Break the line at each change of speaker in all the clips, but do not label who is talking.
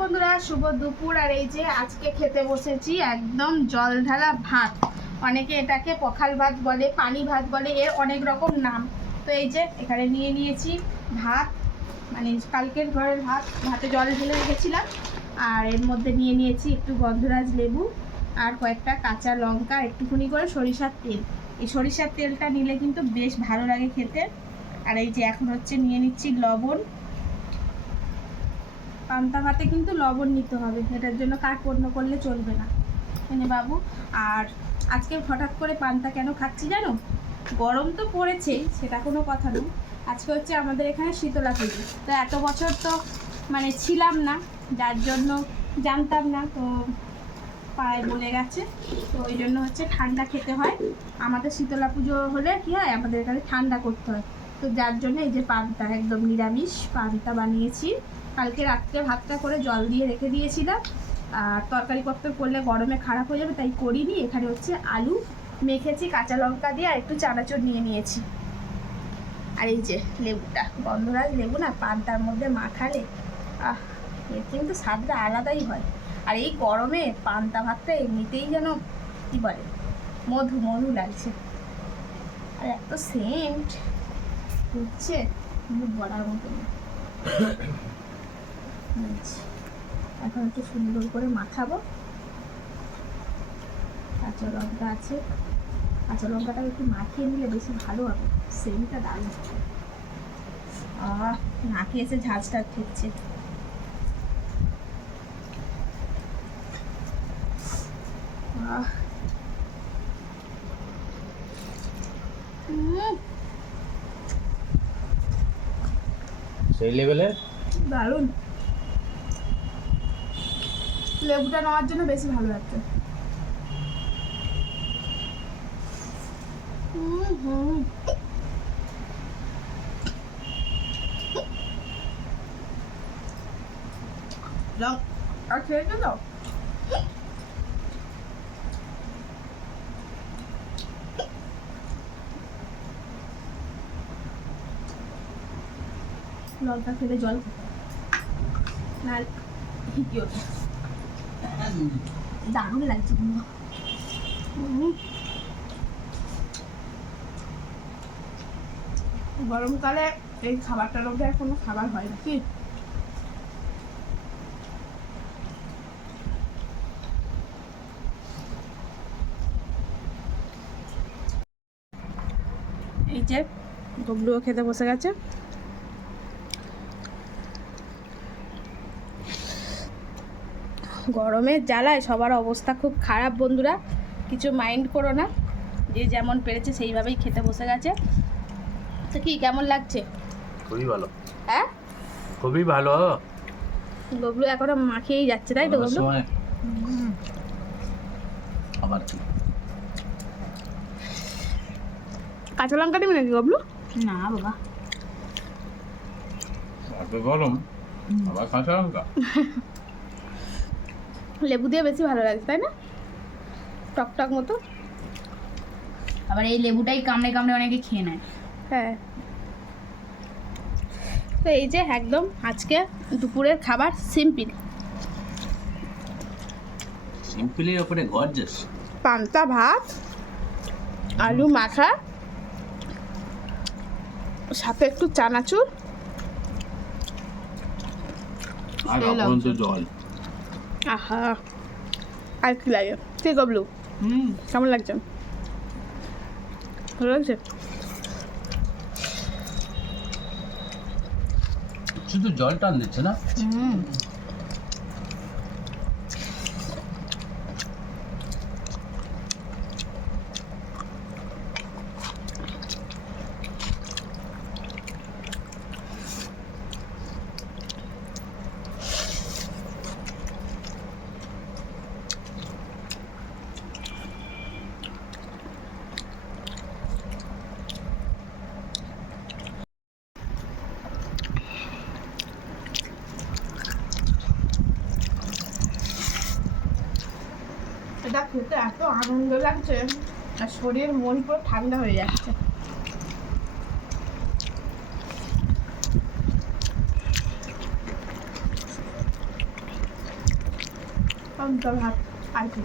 বন্ধুরা, শুভ দুপুর। আর এই যে আজকে খেতে বসেছি একদম জল ঢালা ভাত। অনেকে এটাকে পখাল ভাত বলে, পানি ভাত বলে, এর অনেক রকম নাম। তো এই যে এখানে নিয়ে নিয়েছি ভাত মানে কালকের ঘরের ভাত, ভাতে জল ঢেলে রেখেছিলাম। আর এর মধ্যে নিয়ে নিয়েছি একটু গন্ধরাজ লেবু আর কয়েকটা কাঁচা লঙ্কা, একটুখানি করে সরিষার তেল। এই সরিষার তেলটা নিলে কিন্তু বেশ ভালো লাগে খেতে। আর এই যে এখন হচ্ছে নিয়ে নিচ্ছি লবণ। পান্তা ভাতে কিন্তু লবণ নিতে হবে। এটার জন্য কার্পণ্য করলে চলবে না। এনে বাবু, আর আজকে হঠাৎ করে পান্তা কেন খাচ্ছি জানো? গরম তো পড়েছেই সেটা কোনো কথা নয়। আজকে হচ্ছে আমাদের এখানে শীতলা পুজো। তো এত বছর তো মানে ছিলাম না, যার জন্য জানতাম না, তো পায়ে বলে গেছে। তো ওই জন্য হচ্ছে ঠান্ডা খেতে হয়। আমাদের শীতলা পুজো হলে কি হয়? আমাদের এখানে ঠান্ডা করতে হয়। তো যার জন্য এই যে পান্তা, একদম নিরামিষ পান্তা বানিয়েছি। কালকে রাত্রে ভাতটা করে জল দিয়ে রেখে দিয়েছিলাম। আর তরকারি পত্র করলে গরমে খারাপ হয়ে যাবে, তাই করিনি। এখানে হচ্ছে আলু, মেখেছি, কাঁচা লঙ্কা দিয়ে, আর একটু চানাচুর নিয়ে নিয়েছি। আর এই যে লেবুটা, গন্ধরাজ লেবু না, পান্তার মধ্যে মাখালে, আহ, এর কিন্তু স্বাদটা আলাদাই হয়। আর এই গরমে পান্তা ভাতটা এমনিতেই যেন, কী বলে, মধু মধু লাগছে। আর এত সেন্ট মুখ বলার মতো এখন একটু সুন্দর করে মাখাবো। কাঁচা লঙ্কা আছে। কাঁচা লঙ্কাটা একটু মাখিয়ে নিলে বেশি ভালো হবে। সেন্টটা দারুণ নাকে এসে ঝাঁঝটা ঠেকছে।
সেই লেভেলে
দারুণ। লেবুটা নেওয়ার জন্য বেশি ভালো লাগছে। আর লঙ্কা খেলে জল। না হিটি ওঠে দারুণ লাগছে গরমকালে এই খাবারটার মধ্যে আর কোনো খাবার হয় না কি? এই যে গবলুও খেতে বসে গেছে। গরমের জ্বালায় সবার অবস্থা খুব খারাপ বন্ধুরা। কিছু মাইন্ড করো না। যে যেমন পেরেছে সেইভাবেই খেতে বসে গেছে। তো কি কেমন লাগছে?
খুবই ভালো।
হ্যাঁ?
খুবই ভালো।
গবলু এখনও মাখিয়েই যাচ্ছে তাই তো গবলু
আবার কি?
কাঁচা লঙ্কা দিবি নাকি গবলু
না বাবা।
গরম আবার কাঁচা লঙ্কা।
লেবু দিয়ে বেশি ভালো লাগছে তাই না? টক টক মতো?
আবার এই লেবুটাই কামড়ে কামড়ে অনেকে খেয়ে নেয়।
হ্যাঁ। তো এই যে একদম আজকে দুপুরের খাবার সিম্পল।
সিম্পলির ওপরে গর্জাস
পান্তা ভাত আলু মাখা সাথে একটু চানাচুর।
আর জল।
আহা আর কি লাগে কে গবলু
হুম
কেমন লাগছে ভালো লাগছে
শুধু জল টান দিচ্ছে না
হুম
এটা খেতে এত আনন্দ লাগছে, আর শরীর, মন পুরো ঠান্ডা হয়ে যাচ্ছে। ভাত আর কি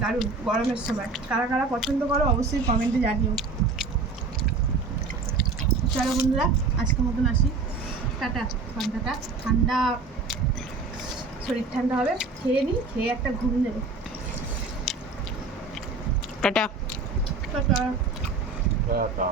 দারুণ, গরমের সময়। কারা কারা পছন্দ করো, অবশ্যই কমেন্টে জানিও। চলো বন্ধুরা, আজকের মতন আসি। টাটা পান্তাটা ঠান্ডা, শরীর ঠান্ডা হবে। খেয়ে নিই খেয়ে একটা ঘুম দেবো
টাটা
টাটা
টাটা